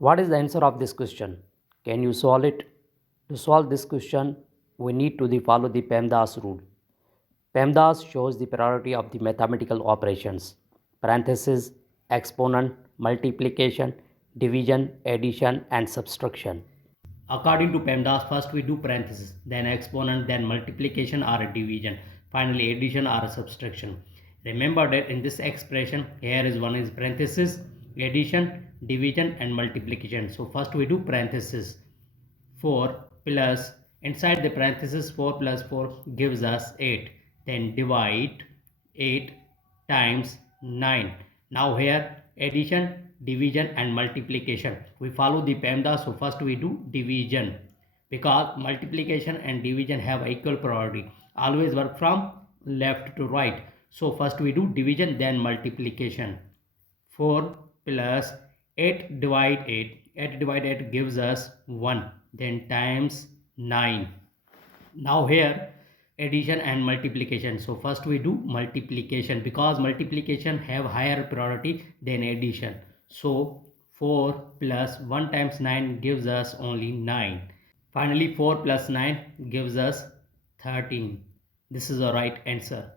What is the answer of this question? Can you solve it? To solve this question, we need to follow the PEMDAS rule. PEMDAS shows the priority of the mathematical operations, parenthesis, exponent, multiplication, division, addition, and subtraction. According to PEMDAS, first we do parenthesis, then exponent, then multiplication or a division, finally addition or a subtraction. Remember that in this expression, here is one is parenthesis, addition, division, and multiplication. So first we do parenthesis. 4 plus, inside the parenthesis 4 plus 4 gives us 8. Then divide 8 times 9. Now here addition, division and multiplication. We follow the PEMDAS, so first we do division because multiplication and division have equal priority. Always work from left to right. So first we do division, then multiplication. 4 plus 8 divide 8. 8 divide 8 gives us 1. Then times 9. Now here addition and multiplication. So first we do multiplication because multiplication have higher priority than addition. So 4 plus 1 times 9 gives us only 9. Finally 4 plus 9 gives us 13. This is the right answer.